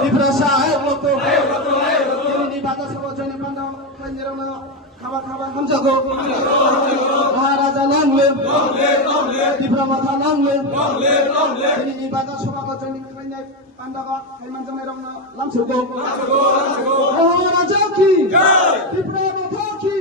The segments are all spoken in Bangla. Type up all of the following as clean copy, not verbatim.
ত্রিপুরা সাহেবলতো তিনি বাতাস বচনে পান্ডা খাইনেরাম খাবার খাবার হামজাগো মহারাজা নামলে ত্রিপুরা মাথা নামলে তিনি বাতাস সভা বচনে খাইনে পান্ডা খাইমানজামেরাম লামসুগো মহারাজা কি ত্রিপুরা মাথা কি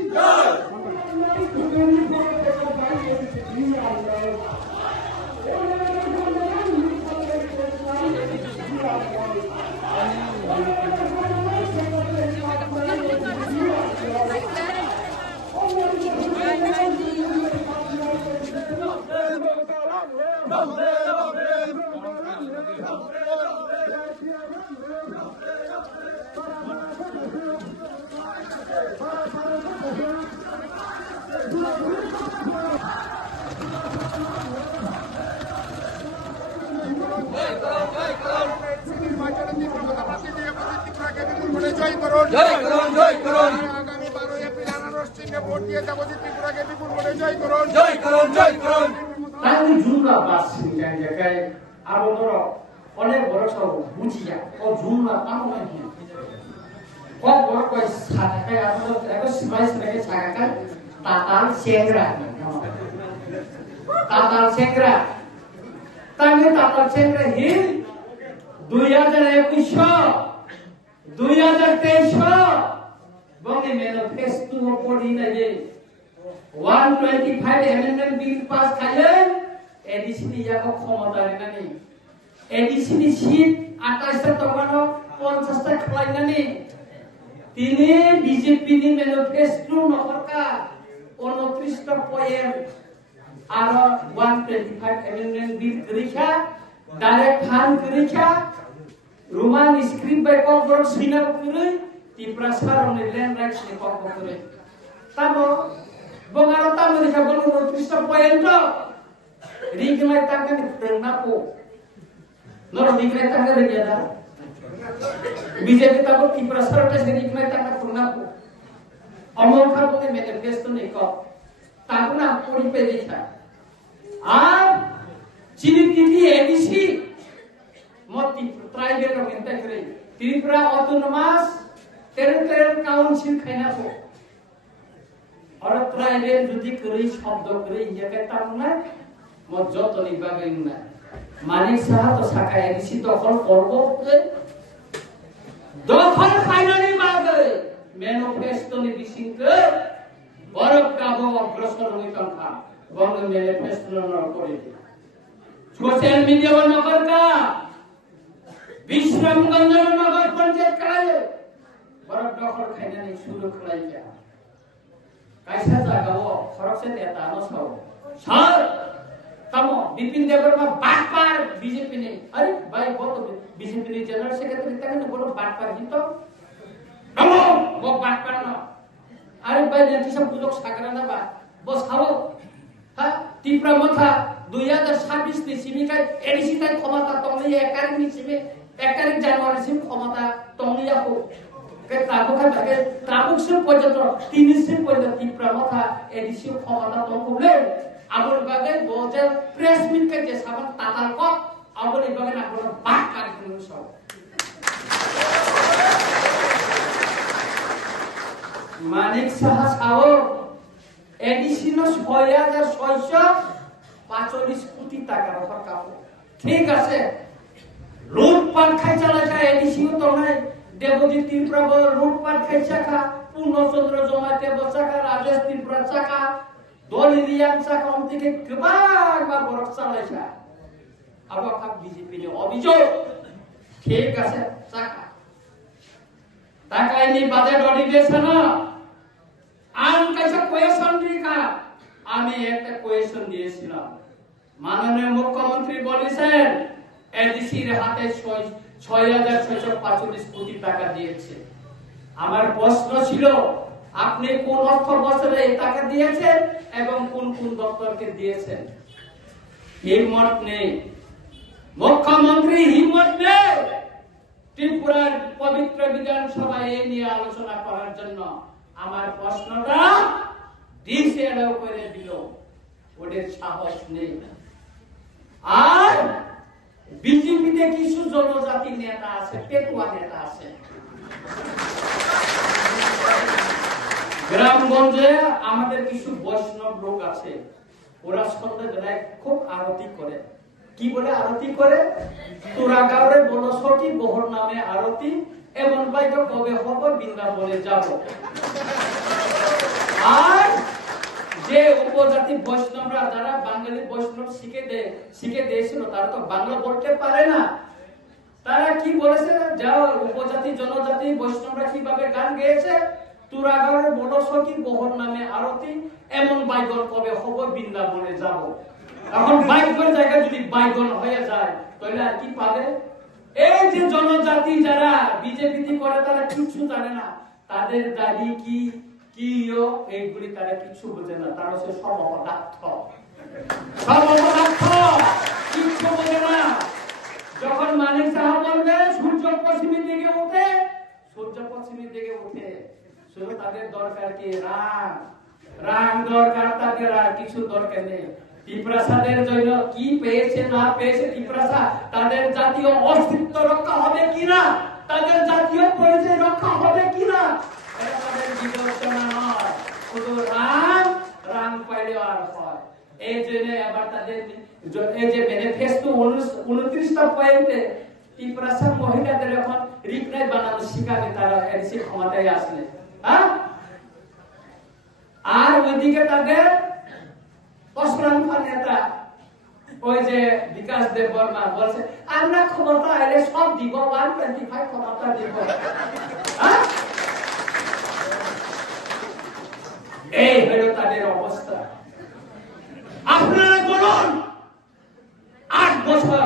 আগামী 12 এপ্রিল আনারস চিহ্নে ভোট দিয়ে যাবতীয় ত্রিপুরাকে বিপুল ভোটে জয় করুন জয় করুন জয় করুন তাই জুমলা বাস জায়গায় আরো ধরো অনেক বড় সব বুঝিয়া ও জুমলা পামা কি ও বড় কই সাকায় আরো একো সিমাইস থেকে সাকায় তাতাল সেংরা তাই তাতাল সেংরা হি 2021-2023 বঙ্গে ম্যানিফেস্টো পড়ি না যে 125 অ্যামেন্ডমেন্ট বিল পাস খাইলেন এডিসিনি যাকো ক্ষমতা নানি এডিসিনি সিট 28টা তখনো 50টা খাই নানি তিনি বিজেপি নি ম্যানিফেস্টো নকরকা 29টা পয়েন্ট আর 125 অ্যামেন্ডমেন্ট বিল করিছা ডাইরেক্ট ফান্ড করিছা রোমান স্ক্রিপ্ট বাই কংগ্রেস সিনা করে ত্রিপুরা সারনে ল্যান্ড রাইটস নি কংগ্রেস করে তাবো বঙ্গালো তামনি সাবল 29টা পয়েন্ট রিগলাই তাকে তেনাপো নর রিগলাই তাকে রেগিয়া বিজেপি তাবো ত্রিপুরা সারনে রিগলাই তাকে তেনাপো অমল খাবতে ম্যানিফেস্টো নি ক তাগুনা পড়িপে দেখা আর চিনিতি এডিসি মতি ট্রাইবেল রকেন্টা করে ত্রিপুরা অটোনমাস টেরিটরিয়াল কাউন্সিল খাইনাপো আর ট্রাইবেল যদি করে শব্দ করে ইয়াকে তামনা মজ্জত নিবাগে না মানিক সাহা তো শাখা এডিসি দখল করব দখল খাইনানি বাগে ম্যানিফেস্টো নি বিসিংকে বরফ কাবো অগ্রসর হইতাম খা বঙ্গ ম্যানিফেস্টো করে সোশ্যাল মিডিয়া নগর का विश्रामगंज नगर पंचायत कराए बरफ दखल खाइनानै सुरु खालाया कैसा जागा वो सड़क से देता न सौ सर तमो बिपिन देवबर्मा बाटपार बीजेपी ने अरे भाई वो तो बीजेपी ने जनरल सेक्रेटरी तक ने बोलो बाटपार ही तो तमो वो बाटपार न अरे भाई नेती सब बुलोक सागरा ना बा बस खाओ हां ত্রিপুরা মাথা 2026 তে সিমিকাই এডিসি তাই ক্ষমতা তংলি একারি নিছিমে 1 তারিখ জানুয়ারি সিম ক্ষমতা তংলি আপো কে তাবুকা থাকে তাবুকসে পর্যন্ত 30 সিম পর্যন্ত ত্রিপুরা মাথা এডিসি ক্ষমতা তংলে আগর বাগে 2000 প্রেস মিট কে যে সাবান তাতাল ক আগর এই বাগে আগর বাক কার্যক্রম সব মানিক সাহা সাও এডিসি ন 6645 কোটি টাকা অফার কাপো ঠিক আছে লুটপাট খাই চালাছা এডিসিও তো নাই দেবজিৎ ত্রিপুরা লুটপাট খাই চাকা পূর্ণচন্দ্র জমাতে বসাকা রাজেশ ত্রিপুরা চাকা দলিরিয়ান চাকা অন্তিকে গোবাং বা বরফ চালাইছা আবার খাপ বিজেপি নি অভিযোগ ঠিক আছে চাকা টাকা ইনি বাজেট অডিটেশন আন কাছে কোয়েশন দিকা আমি একটা কোয়েশন দিয়েছিলাম মাননীয় মুখ্যমন্ত্রী বলেছেন এডিসি এর হাতে 6645 কোটি টাকা দিয়েছে আমার প্রশ্ন ছিল আপনি কোন অর্থ বছরে এই টাকা দিয়েছেন এবং কোন কোন দপ্তরকে দিয়েছেন হিম্মত নেই মুখ্যমন্ত্রী হিম্মত নেই ত্রিপুরার পবিত্র বিধানসভায় এই নিয়ে আলোচনা করার জন্য আমার প্রশ্নটা ডিসেলাও করে দিল ওদের সাহস নেই আর বিজেপিতে কিছু জনজাতি নেতা আছে, পেটুয়া নেতা আছে। গ্রামগঞ্জে আমাদের কিছু বৈষ্ণব লোক আছে, ওরা সন্ধ্যাবেলায় খুব আরতি করে। কি বলে আরতি করে? তোরা গাঁরে বলো সখী বহর নামে আরতি, এমন বাইক কবে হব বৃন্দাবনে যাব। আর যে উপজাতি বৈষ্ণবরা, যারা বাঙালি বৈষ্ণব শিখে দিয়েছিল, তারা তো বাংলা বলতে পারে না। তারা কি বলেছে, যাও উপজাতি জনজাতি বৈষ্ণবরা কিভাবে গান গেয়েছে, তোরা গাঁরে বলো সখী বহর নামে আরতি, এমন বাইগন কবে হব বৃন্দাবনে যাব। এখন বাইগন জায়গা যদি বাইগন হয়ে যায়, তাহলে আর কি পাবে? এই যে জনজাতি যারা বিজেপি করে, তারা কিছু জানে না, তাদের দাবি কি এইগুলি তারা কিছু বোঝে না। তারা হচ্ছে সব অপদার্থ, কিছু বোঝে না। যখন মানিক সাহা বলবে সূর্য পশ্চিমের দিকে উঠে, সূর্য পশ্চিমের দিকে উঠে, শুধু তাদের দরকার কি? রাং দরকার তাদের, আর কিছু দরকার নেই। টিপ্রাসাদের জন্য কি পেয়েছে না পেয়েছে টিপ্রাসা, তাদের জাতীয় অস্তিত্ব রক্ষা হবে কিনা, তাদের জাতীয় পরিচয় রক্ষা হবে কিনা, এটা তাদের বিবেচনা নয়। শুধু রাং পাইলে আর হয়। এই জন্য আবার তাদের এই যে ম্যানিফেস্টো 29টা পয়েন্টে টিপ্রাসা মহিলাদের এখন রিপ্লাই বানানো শিখাবে, তারা এনসি ক্ষমতায় আসলে। আর ওইদিকে তাদের নেতা ওই যে বিকাশ দেব বর্মা বলছে, আমরা ক্ষমতা এলে সব দিব, 125 ক্ষমতা দিব। এই হলো তাদের অবস্থা। আপনারা বলুন, 8 বছর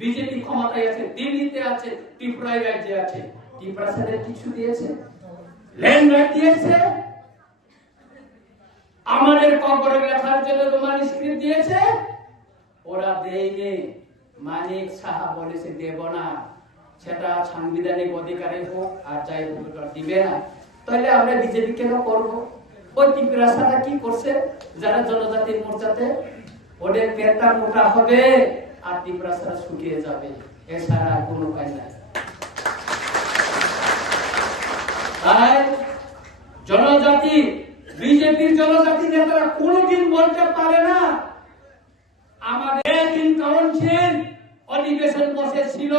বিজেপি ক্ষমতায় আছে, দিল্লিতে আছে, ত্রিপুরায় রাজ্যে আছে, ত্রিপুরাদের কিছু দিয়েছে? ল্যান্ড রাইট দিয়েছে? আমাদের কবরে লেখার জন্য রোমান স্ক্রিপ্ট দিয়েছে? ওরা দেয়নি। মানিক সাহা বলেছে দেব না, সেটা সাংবিধানিক অধিকারই হোক আর যাই হোক, দিবে না। তাহলে আমরা বিজেপি কেন করবো? ওই ত্রিপুরাটা কি করছে? যারা জনজাতির মোর্চাতে, ওদের পেটটা মোটা হবে আর ত্রিপুরাটা শুকিয়ে যাবে, এছাড়া আর কোনো উপায় নাই। তাই জনজাতি, বিজেপির জনজাতি নেতারা কোনদিন বলতে পারে না আমাদের দিন কাউন্সিল অধিবেশন বসেছিল,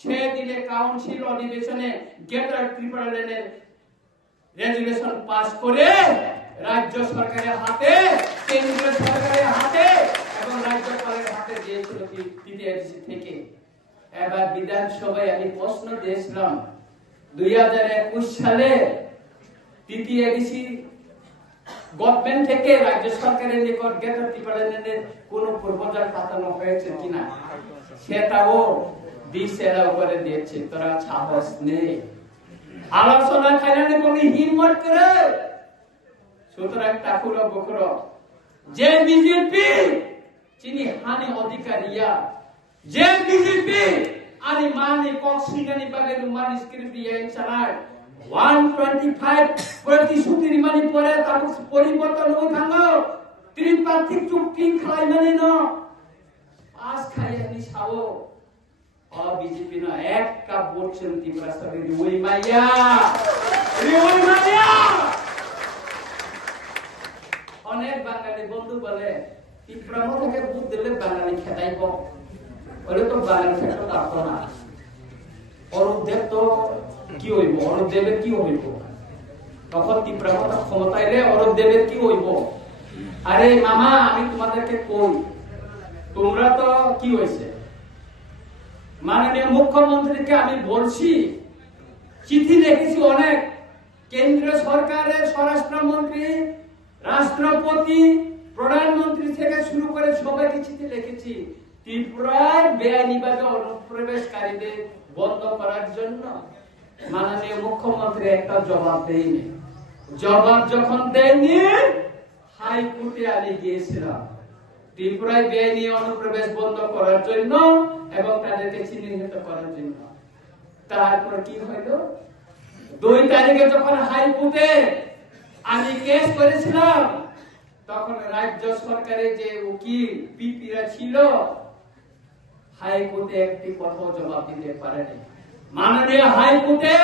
সেদিনে কাউন্সিল অধিবেশনে গ্রেটার ত্রিপুরা লেনের রেজুলেশন পাস করে রাজ্য সরকারের হাতে, কেন্দ্রীয় সরকারের হাতে এবং রাজ্যপালের হাতে দিয়েছিল টিটিআইডিসি থেকে। এবার বিধানসভায় আমি প্রশ্ন দিয়েছিলাম, 2021 সালে টিটিআইডিসি গভর্নমেন্ট থেকে রাজ্য সরকারের নিকট গ্রেটার ত্রিপুরা লেনের কোন প্রপোজাল পাঠানো হয়েছে কিনা, সেটাও দিশেরা করে দিয়েছে। তোরা সাহস নেই, আলোচনা খাইলে কোনো হিম্মত করে। সুতরাং ঠাকুর বকুর যে বিজেপি চিনি হানি অধিকারিয়া, যে বিজেপি আনি মানি কক্সিগানি বাগে রুমানি স্ক্রিপ্ট দিয়ে চালায় 125 প্রতিশ্রুতির মানি পরে তার পরিবর্তন হয়ে থাকো ত্রিপাক্ষিক চুক্তি খাই মানে না আজ খাই আমি ছাও বিজেপি না এক কাপ ভোট ছিল ত্রিপুরা সরকারের ওই মাইয়া অনেক বাঙালি বন্ধু বলে ত্রিপুরা থেকে ভোট দিলে বাঙালি খেতাইব, বলে তো বাঙালি খেতে পারতো না। অরূপদেব তো কি হইব, অরূপদেবের কি হইব? তখন ত্রিপুরা ক্ষমতা এলে অরূপদেবের কি হইব? আরে মামা আমি তোমাদেরকে কই, তোমরা তো কি হয়েছে, মাননীয় মুখ্যমন্ত্রীকে আমি বলছি, চিঠি লিখেছি অনেক, কেন্দ্রীয় সরকারের স্বরাষ্ট্রমন্ত্রী, রাষ্ট্রপতি, প্রধানমন্ত্রী থেকে শুরু করে সবাইকে চিঠি লিখেছি ত্রিপুরায় বেআইনিভাবে অনুপ্রবেশকারীদের বন্ধ করার জন্য। মাননীয় মুখ্যমন্ত্রী একটা জবাব দেয়নি। জবাব যখন দেয়নি, হাইকোর্টে আমি গিয়েছিলাম ত্রিপুরায় বেআইনি অনুপ্রবেশ বন্ধ করার জন্য এবং তাদেরকে চিহ্নিত করার জন্য। তারপর কি হইল, 2 তারিখে যখন হাইকোর্টে আমি কেস করেছিলাম, তখন রাজ্য সরকারের যে উকিল পিপিরা ছিল, হাইকোর্টে একটি কথাও জবাব দিতে পারেনি। মাননীয় হাইকোর্টে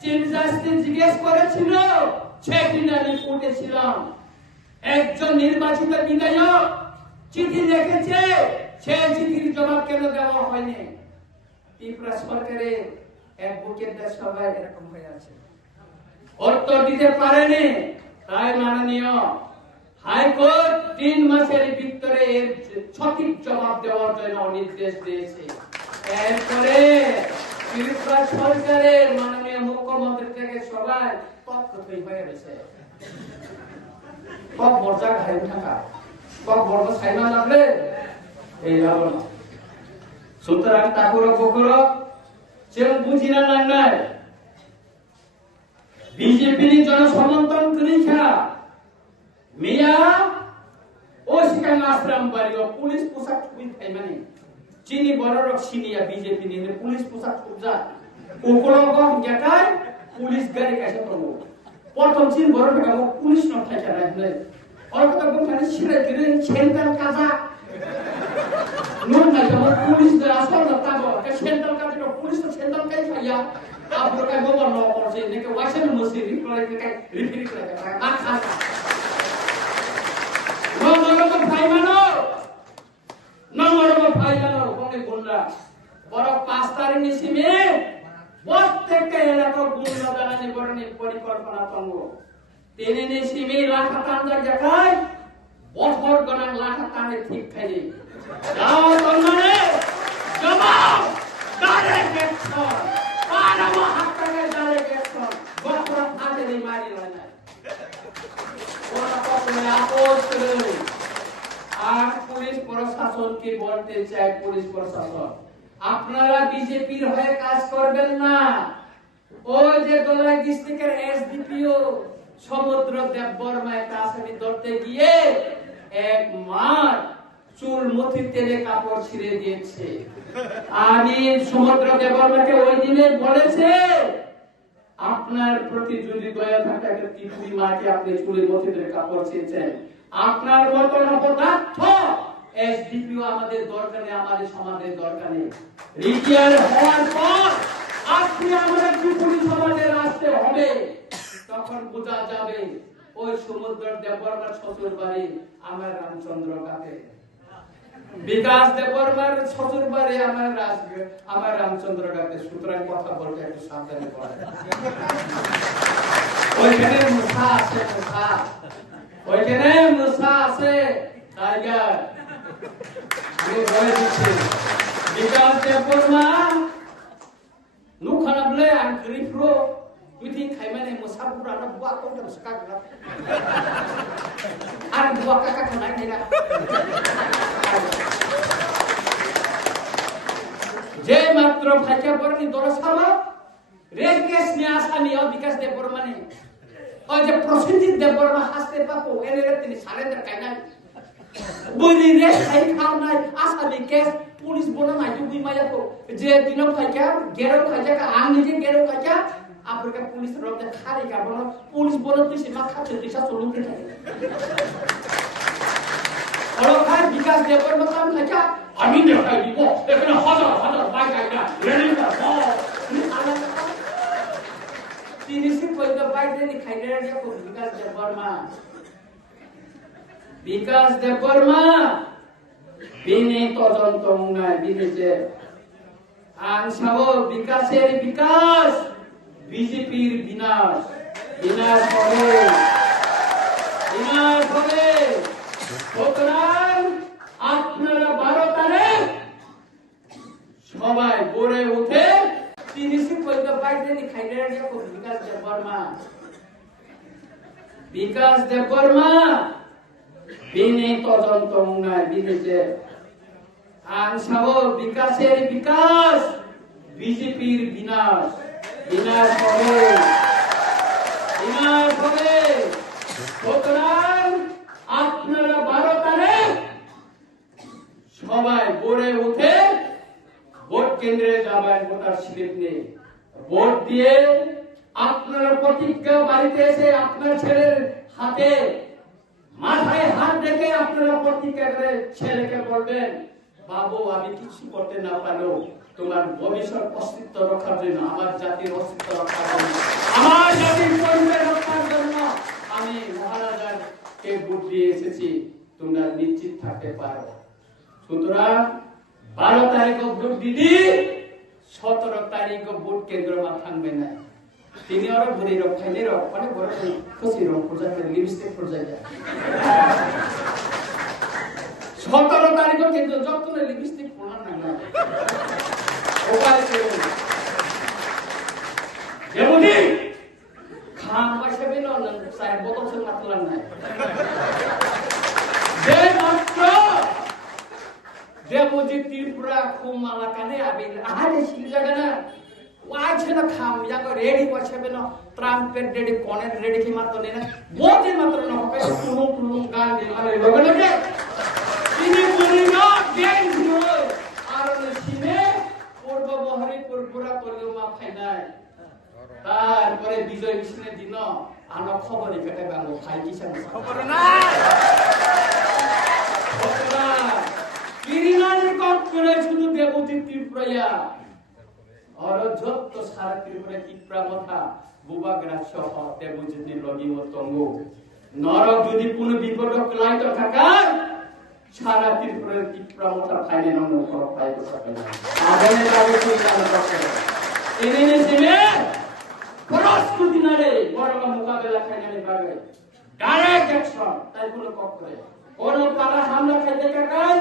চিফ জাস্টিস জিজ্ঞেস করেছিল, সেদিন আমি কোর্টে ছিলাম, একজন নির্বাচিত বিধায়ক চিঠি লিখেছে, সেই চিঠির জবাব কেন দেওয়া হয়নি? ত্রিপুরা সরকারের অ্যাডভোকেটরা সবাই এরকম হয়ে আছে, উত্তর দিতে পারেনি। তাই মাননীয় হাইকোর্ট 3 মাসের ভিতরে এর সঠিক জবাব দেওয়ার জন্য নির্দেশ দিয়েছে। এরপরে ত্রিপুরা সরকারের মাননীয় মুখ্যমন্ত্রী থেকে সবাই পক্ষই হয়ে গেছে। কব মর্যাদা হাই থাকা, কব বড় সাইমা লাগলে এই হলো না। সুতরাং ঠাকুর বকুর যেন বুঝি না নাই বিজেপির জনসমর্থন করেছা মিয়া ও সিকাং আশ্রম বাড়ি পুলিশ পোশাক খুবই খাই মানে চিনি বড় রক সিনিয়া বিজেপি নিয়ে পুলিশ পোশাক খুব যা ওকলো গম গেটায় পুলিশ গাড়ি কাছে করবো প্রথম চিন বড় টাকা পুলিশ ন থাকা রাখলে অল্প গম মানে ছিড়ে দিলে সেন্টার কাজা নুন না যেমন পুলিশ আসল না তাবো সেন্টার কাজে পুলিশ তো সেন্টার কাজ খাইয়া আপনার কাছে গোবর ন করছে নাকি ওয়াশন মসি রিফারি করে না খাসা নমরম ফাইমানো কোনে গুন্ডা বড় 5 তারিখ নিসিমে প্রত্যেকটা এলাকার গুন্ডা দালানি বড়নি পরিকল্পনা তঙ্গ তিনি নিসিমে লাখা তান্দা জায়গায় বছর গণন লাখা তানে ঠিক খাইনি যাও তন্মনে জবাব ডাইরেক্ট অ্যাকশন পানামা হাতটাকে ডাইরেক্ট অ্যাকশন বড় হাতে নেই মারি না ওরা কখনো আপোষ করে আর পুলিশ প্রশাসনকে বলতে চাই, পুলিশ প্রশাসন আপনারা বিজেপির হয়ে কাজ করবেন না। ওই যে দলাই ডিস্ট্রিক্টের এসডিপিও সমুদ্র দেববর্মা একটা আসামি ধরতে গিয়ে এক মার চুল মথি তেলে কাপড় ছিঁড়ে দিয়েছে। আমি সমুদ্র দেববর্মাকে ওই দিনে বলেছে আপনার প্রতি যদি দয়া থাকে একটা ত্রিপুরী মাকে আপনি চুলের মথি তেলে কাপড় ছিঁড়েছেন, আপনার মতন অপদার্থ এসডিপিও আমাদের দরকার নেই, আমাদের সমাজের দরকার নেই। রিটায়ার হওয়ার পর আপনি আমাদের ত্রিপুরী সমাজের আসতে হবে, তখন বোঝা যাবে ওই সমুদ্র দেববর্মার শ্বশুর বাড়ি আমার রামচন্দ্র কাতে, বিকাশ দেববর্মার শ্বশুর বাড়ি আমার রামচন্দ্র কাতে। সুতরাং কথা বলতে একটু সাবধানে পড়ে। ওইখানে মুসা আছে, মুসা ওইখানে মুসা আছে টাইগার। আমি বলে দিচ্ছি বিকাশ দেববর্মা নু খারাপলে আন গ্রিফ্রো মিটিং খাইমানে মুসা পুরা না বুয়া কোটা মুসকা গা আর বুয়া কাকা খানাই নেগা যে মাত্র ফাঁকা পড়নি দরসালো রেড কেস নিয়ে আসামি বিকাশ দেববর্মা নেই ওই যে প্রসেনজিৎ দেববর্মা হাসতে পাবো এর তিনি সারেন্দ্র কাইনা বলি রে খাই খাও নাই আসামি কেস পুলিশ বলা নাই তুই মাইয়া তো যে দিন ফাইকা গেরো খাইকা আং নিজে গেরো খাইকা আপনাকে পুলিশ রতে খারে কা বলো পুলিশ বলো তুই সীমা খাচ্ছে তুই সব চলুতে থাকে ওরা খাই বিকাশ দেববর্মা কাম খাইকা আমি দেখাই দিব এখানে হাজার হাজার বাইক আইনা রেডি না তিনি সে কইতো বাইরে নি খাইলে রে কো বিকাশ দেববর্মা বিনে তদন্ত নাই বিনেছে আনসাও বিকাশের বিকাশ বিজেপির বিনাশ বিনাশ হবে সুতরাং আপনারা 12 তারিখ সবাই গড়ে উঠে তিনি সে কইতো বাইরে নি খাইলে রে কো বিকাশ দেববর্মা বিনে তদন্ত নাই বিনেছে আনসাও বিকাশের বিকাশ বিজেপির বিনাশ বিনাশ হবে সুতরাং আপনারা 12 তারিখ সবাই গড়ে উঠে ভোট কেন্দ্রে যাবেন, ভোটার স্লিপ নিয়ে ভোট দিয়ে আপনার প্রতিজ্ঞা বাড়িতে এসে আপনার ছেলের হাতে মাথায় হাত রেখে আপনারা প্রতিজ্ঞা করে ছেলেকে বলবেন বাবু আমি কিছু করতে না পারলেও তোমার ভবিষ্যৎ অস্তিত্ব রক্ষার জন্য, আমার জাতির অস্তিত্ব রক্ষার জন্য, আমার জাতির পরিচয় রক্ষার জন্য আমি মহারাজাকে ভোট দিয়ে এসেছি, তোমরা নিশ্চিত থাকতে পারো। সুতরাং 12 তারিখ ভোট দিদি, 17 তারিখ ভোট কেন্দ্रमा থাকবে না। তিনি আরো ঘুরে রক্ষাইলে মানে বড় খুশি রং পূজা করে লিপস্টিক পূজা যায়। 17 তারিখ কিন্তু যত লিপস্টিক পড়া না উপায় ছিল যেমনি খান পয়সা পেল না, সাহেব বোতল সে মাতলাম না যে মাত্র দেবজি ত্রিপুরা খুমালা কানে আবিল আরে শিল জায়গা না ওয়াছে না খাম জায়গা রেডি পয়সা পেল ট্রাম্পেট রেডি কনের রেডি কি মাত্র নেই না বোতে মাত্র না হবে কুলুম কুলুম গান দিল আরে লগে লগে তিনি বলিনা গেন দিল আর সিনে পূর্ব বহরিপুর পুরা কলিমা ফাইনাল তারপরে বিজয় মিশনের দিন আনো খবরই কেটে গেল খাই কি খবর নাই কিরিনানের কম করে শুধু দেবতী ত্রিপুরা আর যত সারা ত্রিপুরা ত্রিপুরা মথা বুবাগ্রাস সহ দেবজিনী লগি ও তঙ্গ নরক যদি কোনো বিপদ ক্লাইত থাকার সারা ত্রিপুরার ত্রিপুরা মথা ফাইনে নম্বর কর পাইতে পারে না আদনে যাবে তুই জানো করে এনে দিলে প্রস্তুতি নারে বড় মোকাবেলা খাইনে পাবে ডাইরেক্ট অ্যাকশন তাই কোনো কক করে কোন পালা হামলা খাইতে কাকাই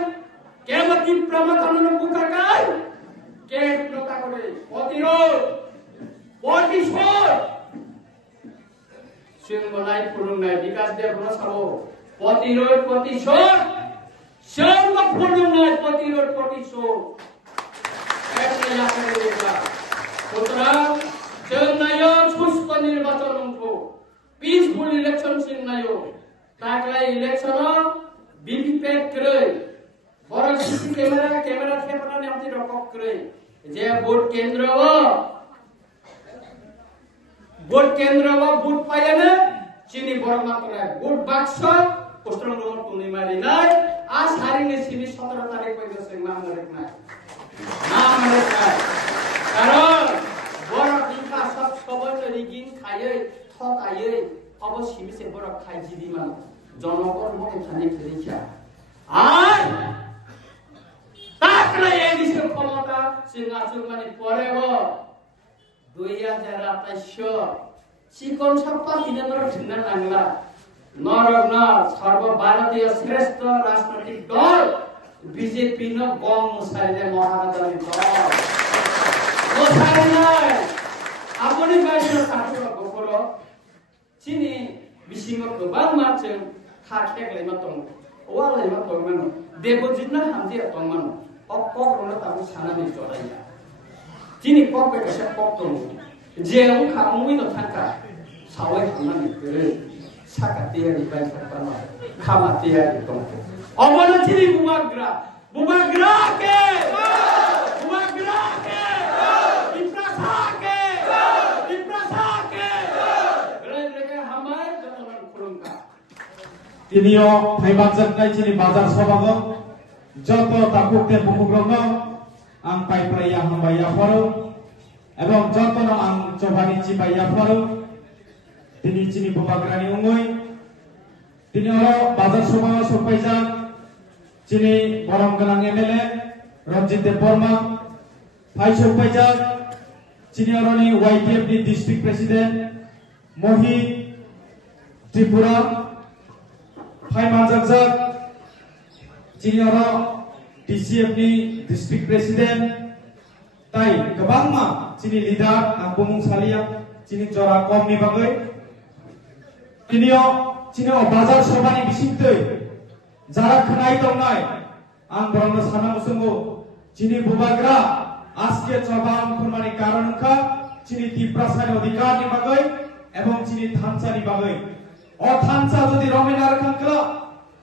কেমন ত্রিপুরা মথা নন বুকাকাই কে প্রতা করে প্রতিরোধ প্রতিশোধ সিংহলাই ফুলুঙ্গাই বিকাশ দেব রসাবো প্রতিরোধ প্রতিশোধ সিংহ ফুলুঙ্গাই প্রতিরোধ প্রতিশোধ একটা লাগাই দেবা সুতরাং সিংহনায় সুস্থ নির্বাচন অংশ পিসফুল ইলেকশন সিংহনায় তাকলাই ইলেকশন বিপিপ্যাট করে বড় সিসি ক্যামেরা ক্যামেরা নেমতি রকম করে যে ভোট কেন্দ্র ভোট পাইলে না চিনি বড় মাত্রায় ভোট বাক্স পোস্টার নম্বর তুমি মারি নাই আজ হারিনে চিনি 17 তারিখ পাইছে নাম রেখ নাই কারণ বড় পিঠা সব সবল রিগিং খাইয়ে ঠকাইয়ে অবশ্যই সে বড় খাই জিদি মান জনগণ মনে খানি খেলিছা আর তাকলে এই দিশে ক্ষমতা সিংহাসন মানে পরে 2028 চিকন সপ্পা দিনের ঠিনা লাগলা নরক না সর্বভারতীয় শ্রেষ্ঠ রাজনৈতিক দল বিজেপি ন গম মুসাইলে মহারাজার দল মুসাইলে নাই আপনি বাইরে সাথে গোপর চিনি বিসিঙ্গ গোবাং মাছেন খাখেগলাই মাতং ওয়ালাই মাতং মানো দেবজিৎ না হামজি আতং মানো অকক রনা তাবু সানামি জড়াইয়া চিনি কক বেটা কক দং যে উখা মুই ন থাকা সাওয়াই খানানি করে সাকাতিয়ারি বাই থাকা খামাতিয়ারি দং অবনা চিনি বুবাগ্রা কে তিনিও ফাইবাজারনাই চিনি বাজার সভাগ যত তাকুতে বুকুগ্রম আং পাইপ্রাইয়া হামবাইয়া ফরো এবং যত আং চবানি চিবাইয়া ফরো তিনি চিনি বুবাগ্রানি উঙ্গই তিনি হলো বাজার সভা সপাইজা চিনি বরমগাং এমএলএ রঞ্জিত দেব বর্মা ফাই সপাইজা চিনি অরনি ওয়াইটিএফ নি ডিস্ট্রিক্ট প্রেসিডেন্ট মহি ত্রিপুরা ফাই মানজাকজাক চিনি অর টিসিএফ নি ডিস্ট্রিক্ট প্রেসিডেন্ট তাই গোबांमा চিনি লিডার আবুমুং সালিয়া চিনি জরা কম নি বাগৈ তিনিও চিনি বাজার সভানি বিসিংতৈ যারা খনাই দংনাই আং বরং সানা মুসুঙ্গো চিনি বুবাগ্রা আজকে চবাং খুরমানি কারণ খা চিনি ত্রিপ্রাসানি অধিকার নি বাগৈ এবং চিনি থানচানি বাগৈ ও থানচা যদি রমেনার খাঙ্কলা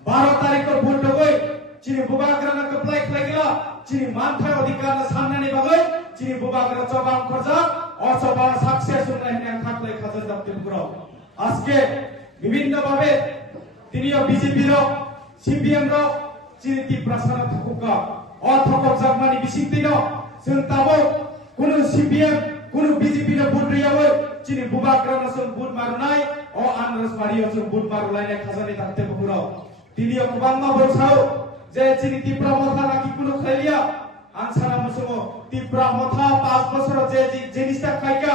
12 তারিখ ভোট হই চিনি বুবাগ্রা না কপ্লাই খাইলা চিনি মানথায় অধিকার না সামনে বাগৈ চিনি বুবাগ্রা চবাং খরজা ও চবাং সাকসেস উন্নয়ন নিয়ে থাকলে খাজা দাপ্তির পুরো আজকে বিভিন্ন ভাবে তিনিও বিজেপি র সিপিএম র চিনি ত্রিপ্রাসানি থাকুকা thokok jakmani bisingtino जों tabo kuno CPM kuno BJP na vote riyawe chini bubakrana जों vote marunai o anras mario जों vote marulaina khajani takte bukuro tinio kubangma borsao je chini tipra motha naki kuno khailia ansana musungo tipra motha 5 বছর যে জিনিসটা খাইকা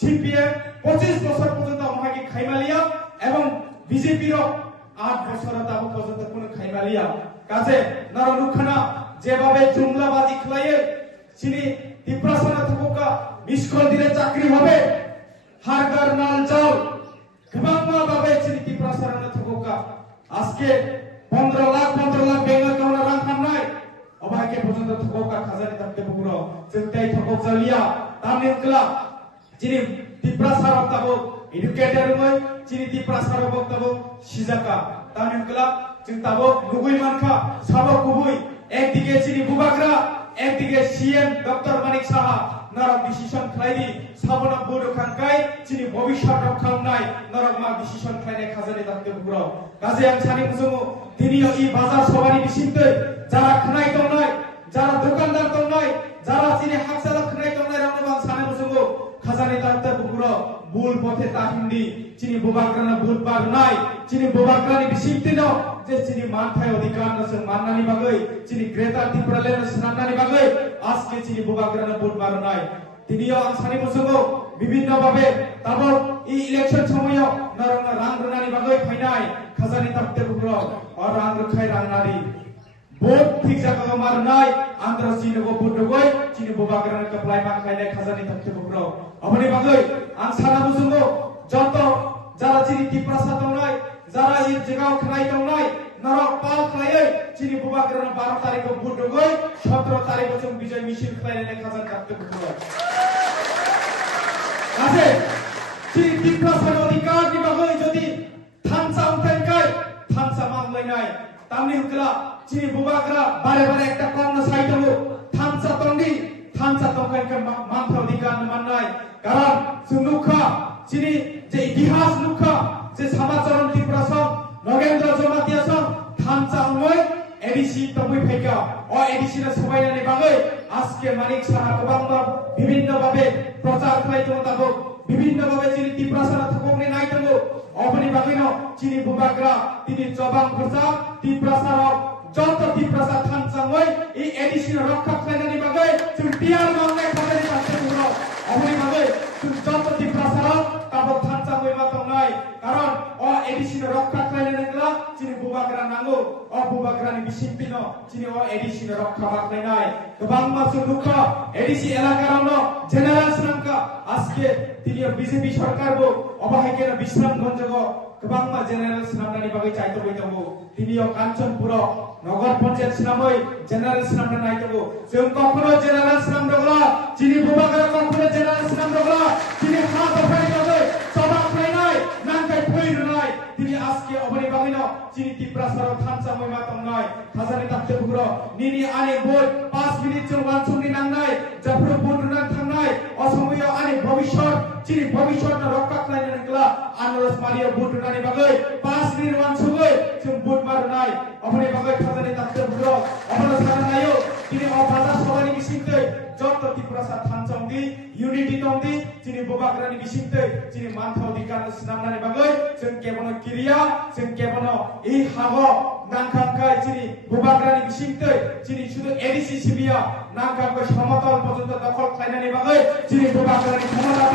CPM 25 বছর পর্যন্ত আমাকে খাইমালিয়া এবং বিজেপি র 8 বছর তাবো পর্যন্ত কোন খাইমালিয়া কাজে নরনুখানা যেভাবে জুমলাবাজি খেলায়ে চিনি তিপ্রাসানা থাকুকা মিসকল দিলে চাকরি হবে হারগার নাল যাও গবাংমা ভাবে চিনি তিপ্রাসানা থাকুকা আজকে 15 লাখ ব্যাংক অ্যাকাউন্ট রাং খামনাই অবাকে পর্যন্ত থাকুকা খাজানি থাকতে বগুরো চিন্তাই থাকুক জালিয়া তামিলকলা চিনি তিপ্রাসারা তাবো এডুকেটেড মই চিনি তিপ্রাসারা বক্তব্য সিজাকা তামিলকলা जों ताबो नुगुइ मानखा साबो गुबुइ एकदिके चिनि बुबाग्रा एकदिके सीएम डॉक्टर मानिक साहा नरक डिसिशन खालायदि साबना बुरु खांखाय चिनि भबिष्यत रखामनाय नरक मा डिसिशन खालायनाय खाजानि दाखते बुग्रो गाजे आं सानि मुजुमु दिनियो इ बाजार सभानि बिसिंतै जारा खनाय दंनाय जारा दखानदार दंनाय जारा चिनि हाकसाला खनाय दंनाय रावनो आं सानि मुजुमु खाजानि दाखते बुग्रो बुल पथे ताहिंदी चिनि बुबाग्राना बुल बारनाय चिनि बुबाग्रानि बिसिंतिनो जे चिनि मानथाय अधिकार जों माननानि बागै चिनि ग्रेटार त्रिपुरालेण्ड स्नामनानि बागै आजके चिनि बुबाग्राना बुल बारनाय तिनियो आं सानि मुजुमु विभिन्न भाबे ताबो इ इलेक्शन समयो नरंना रां रनानि बागै फायनाय खाजानि दाखते बुग्रो और रां रखाय रांनारि भोट ठीक जागा मारनाय आंध्र चिनगो बुदगै चिनि बुबाग्राना कप्लाय मा खायनाय खाजानि दाखते बुग्रो अबनि बागै आं साना मुजुमु जत जारा चिनि तिप्रासा दंनाय जारा इ जगाव खनाय दंनाय नरक पाल खायै चिनि बुबाग्राना 12 तारिखो बुदगै 17 तारिखो जों बिजय मिছিল खायनाय खाजानि दाखते बुग्रो आसे चिनि तिप्रासा अधिकार नि बागै जदि थानसा उठायखाय थानसा मांगलायनाय तामनि हुकला चिनि बुबाग्रा बारे बारे एकटा कम साइ दङ थानसा तंगि थानसा तंखायखा मानथा अधिकार माननाय कारण जों नुखा चिनि जे इतिहास नुखा जे समाचरण त्रिपुरासम नगेन्द्र जमातियासम थानसा उमै एडिसि तबै फाइका अ एडिसि ना सबायनानि बागै आजके मानिक साहा गोबांबा विभिन्न भाबे प्रचार खालाय दङ दाबो विभिन्न भाबे चिनि त्रिपुरासाना थकमनि नाय दङ अबनि बागैनो चिनि बुबाग्रा तिनि जबां खर्चा त्रिपुरासारा जत त्रिपुरासा थानसाङै इ एडिसि रक्षा खालायनानि बागै जों टिआर मांनाय खामानि दाखते बुग्रो अबनि बागै जों जत त्रिपुरासारा ताबो थानसाङै मा दंनाय कारण अ एडिसि रक्षा खालायनायनिब्ला चिनि बुबाग्रा नांगौ अ बुबाग्रानि बिसिंपिनो चिनि अ एडिसि रक्षा खालायनाय गोबां मासु दुख एडिसि एलाकारावनो जेनारेल स्नामका आजके तिनियो बीजेपी सरकारबो अबाहायकेना विश्रामगंजगो गोबां मा जेनारेल स्नामनानि बागै चाइतोबै दङ तिनियो काञ्चनपुर नगर पञ्चायत स्नामै जेनारेल स्नामना नाय दङ जों कखनो जेनारेल स्नाम दगला चिनि बुबाग्रा कखनो जेनारेल स्नाम दगला चिनि हा दफानि बागै सभा खालायनाय नांखाय फैरुनाय तिनि आजके अबनि बागैनो चिनि त्रिपुरासाराव थानसामै मा दंनाय खाजानि दाखते बुग्रो निनि आनि भोट 5 मिनिट जों वानसुंनि नांनाय जाफोर भोट रुनानै थांनाय असमयाव आनि भबिष्यत चिनि भबिष्यत रक्षा खालायनायनिब्ला आनरस मारियो भोट रुनानि बागै 5 मिनिट वानसुङै जों भोट मारनाय अबनि बागै खाजानि दाखते बुग्रो अबनो साना नायो तिनि अ बाजार सभानि बिसिंतै जत त्रिपुरासा थानसाङदि युनिटी दंदि चिनि बुबाग्रानि बिसिंतै चिनि मानथा अधिकार स्नामनानि बागै जों केबनो किरिया जों केबनो इ हागो नांखांखाय चिनि बुबाग्रानि बिसिंतै चिनि शुधु एडिसि सिबिया नांखांखाय समतल पर्यन्त दखल खालायनायनि बागै चिनि बुबाग्रानि क्षमता